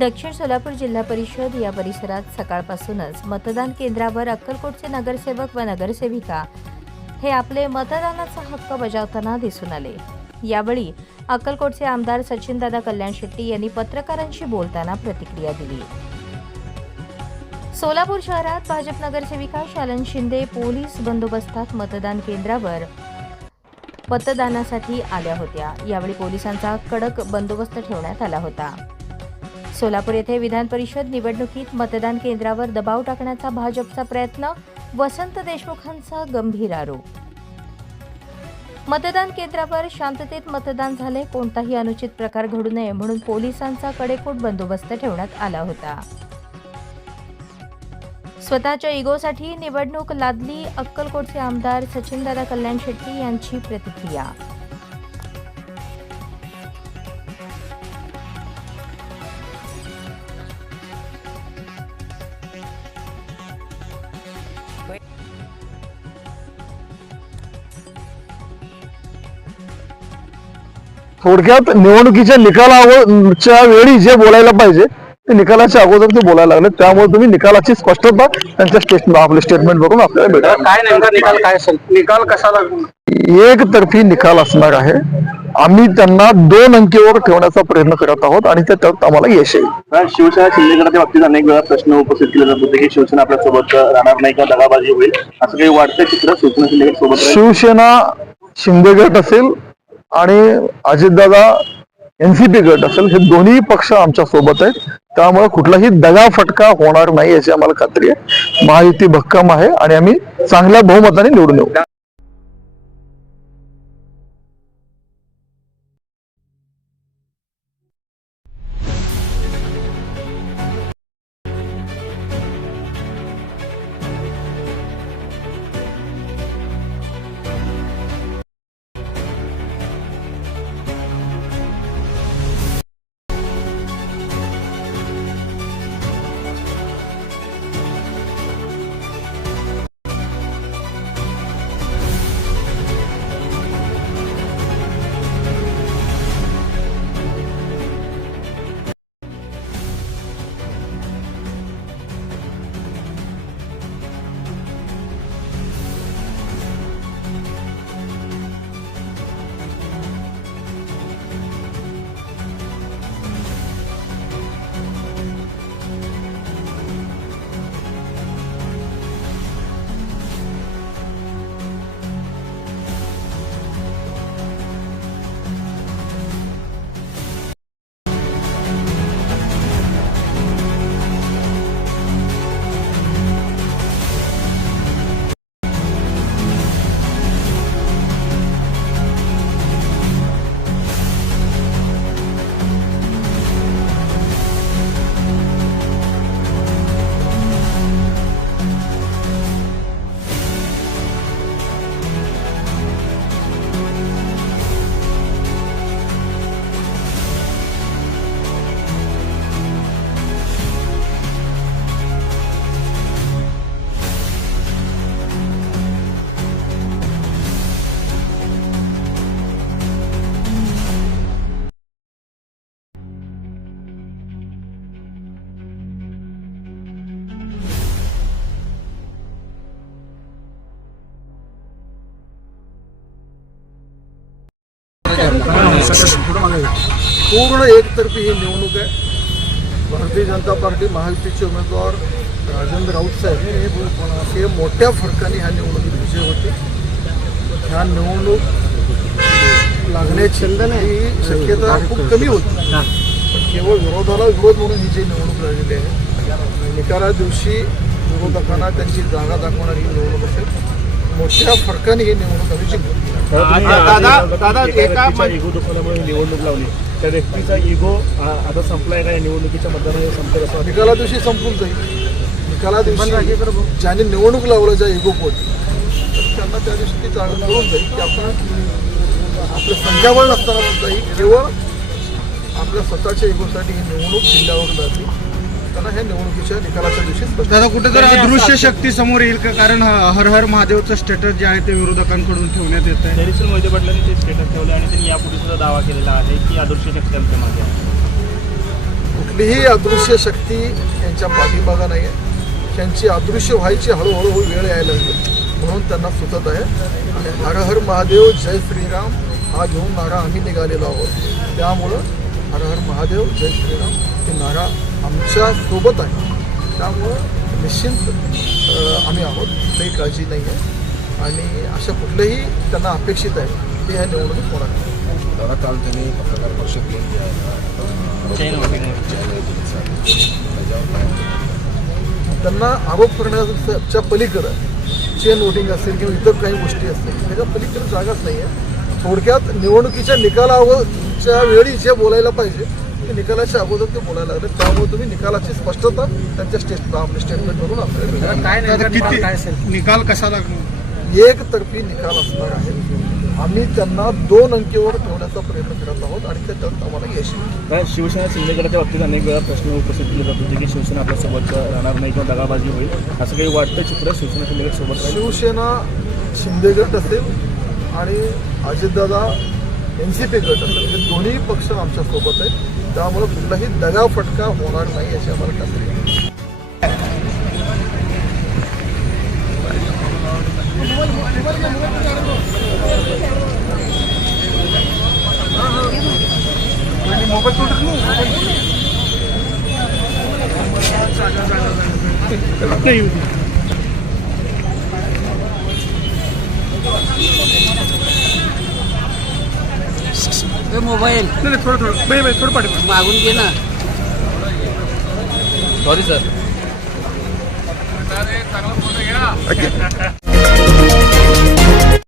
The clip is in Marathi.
दक्षिण सोलापूर जिल्हा परिषद या परिसरात सकाळपासूनच मतदान केंद्रावर अक्कलकोटचे नगरसेवक व नगरसेविका हे आपले मतदानाचा हक्क बजावताना दिसून आले। यावेळी अक्कलकोटचे आमदार सचिनदादा कल्याण शेट्टी यांनी पत्रकारांशी बोलताना प्रतिक्रिया दिली। सोलापूर शहरात भाजप नगरसेविका शालन शिंदे पोलीस बंदोबस्तात मतदान केंद्रावर मतदानासाठी आल्या होत्या। यावेळी पोलिसांचा कडक बंदोबस्त ठेवण्यात आला होता। सोलापूर येथे विधान परिषद निवडणुकीत मतदान केंद्रावर दबाव टाकण्याचा भाजपचा प्रयत्न, वसंत देशमुखांचा गंभीर आरोप। मतदान केंद्रावर शांततेत मतदान झाले, कोणताही अनुचित प्रकार घडू नये म्हणून पोलिसांचा कडेकोट बंदोबस्त ठेवण्यात आला होता। स्वतःच्या इगोसाठी निवडणूक लादली, अक्कलकोटचे आमदार सचिनदादा कल्याण शेट्टी यांची प्रतिक्रिया। थोडक्यात निवडणुकीच्या निकालाच्या वेळी जे बोलायला पाहिजे ते निकालाच्या अगोदर ते बोलायला लागले, त्यामुळे तुम्ही निकालाची स्पष्टता त्यांच्या आपले स्टेटमेंट बघून आपल्याला भेटेल। काय नेमका निकाल काय असेल, निकाल कशाला एकतर्फी निकाल असणार आहे। आम्ही त्यांना 2 अंकीवर ठेवण्याचा प्रयत्न करत आहोत आणि त्यात आम्हाला यश येईल। शिवसेना शिंदेगडाच्या बाबतीत अनेक वेळा प्रश्न उपस्थित केले जात होते की शिवसेना आपल्या सोबत राहणार नाही का, दगाबाजी होईल, असं काही वाटतं चित्र शिवसेना शिंदेगड सोबत? शिवसेना शिंदे गट असेल आणि अजितदादा एनसीपी गट असेल, हे दोन्ही पक्ष आमच्या सोबत आहेत, त्यामुळे कुठलाही दगाफटका होणार नाही याची आम्हाला खात्री आहे। महायुती भक्कम आहे आणि आम्ही चांगल्या बहुमताने निवडून येऊ। पूर्ण एकतर्फी ही निवडणूक आहे। भारतीय जनता पार्टी महायुतीचे उमेदवार राजेंद्र राऊत साहेब हे मोठ्या फरकाने ह्या निवडणुकीत विजय होते। ह्या निवडणूक लागण्याची शक्यता खूप कमी होती, पण केवळ विरोधाला विरोध म्हणून ही जी निवडणूक लागलेली आहे, निकाला दिवशी विरोधकांना त्यांची जागा दाखवणारी ही निवडणूक असेल। मोठ्या फरकाने ही निवडणूक आम्ही जिंकली। दादा एका इगो दुखाल्यामुळे निवडणूक लावली, त्या व्यक्तीचा इगो आता संपलाय का? या निवडणुकीच्या मतदानावर संपेल असं निकाला दिवशी संपून जाईल। निकाला दिवशी ज्यांनी निवडणूक लावलं ज्या इगो पोट, तर त्यांना त्या दिवशी ती जागा करून जाईल की आपण आपलं संख्याबळ नसताना सुद्धा केवळ आपल्या स्वतःच्या इगोसाठी ही निवडणूक जिल्ह्यावर जाते। त्यांना हे निवडणुकीच्या निकालाच्या दिवशी दादा कुठेतरी अदृश्य शक्ती समोर येईल का? कारण हर हर महादेवचं स्टेटस जे आहे ते विरोधकांकडून ठेवण्यात येत आहे। तहसील मोहिते पाटलांनी ते स्टेटस ठेवलं आणि त्यांनी यापूर्वी सुद्धा दावा केलेला आहे की अदृश्य शक्ती आमच्या मागे आहे। कुठलीही अदृश्य शक्ती यांच्या पाठीमागं नाही आहे. त्यांची अदृश्य व्हायची हळूहळू वेळ यायला लागली म्हणून त्यांना सुचत आहे. आणि हर हर महादेव जय श्रीराम हा घेऊन नारा आम्ही निघालेलो आहोत. त्यामुळं हर हर महादेव जय श्रीराम हे नारा आमच्या सोबत आहे. त्यामुळं निश्चिंत आम्ही आहोत, काही काळजी नाही आहे. आणि अशा कुठल्याही त्यांना अपेक्षित आहे ते ह्या निवडणूक होणार आहे. दादा काल त्यांनी पत्रकार परिषद घेतली त्यांना आरोप करण्याच्या पलीकडं चेन वोटिंग असेल किंवा इतर काही गोष्टी असतील त्याच्या पलीकडे जागाच नाही आहे. थोडक्यात निवडणुकीच्या निकालाच्या वेळी जे बोलायला पाहिजे ते निकालाच्या अगोदर ते बोलायला लागले. त्यामुळे तुम्ही निकालाची स्पष्टता त्यांच्या स्टेटमेंटवरून आपल्याला काय दादा नेमका निकाल काय किती असेल? निकाल कसा लागणार? एकतर्फी निकाल असणार आहे. आम्ही त्यांना 2 अंकीवर ठेवण्याचा प्रयत्न करत आहोत आणि त्याच्यात आम्हाला यश येईल. काय शिवसेना शिंदे गटाच्या बाबतीत अनेक वेळा प्रश्न उपस्थित केले जात होते की शिवसेना आपल्यासोबत राहणार नाही किंवा दगाबाजी होईल, असं काही वाटतं चित्र शिवसेना शिंदे गट सोबत राहील? शिवसेना शिंदे गट असेल आणि अजितदादा NCP गट असेल हे दोन्ही पक्ष आमच्या सोबत आहेत. त्यामुळे कुठलाही दगाफटका होणार नाही याची आम्हाला खात्री आहे. मोबाईल थोडं पाठवा. मागून घे ना. Sorry sir.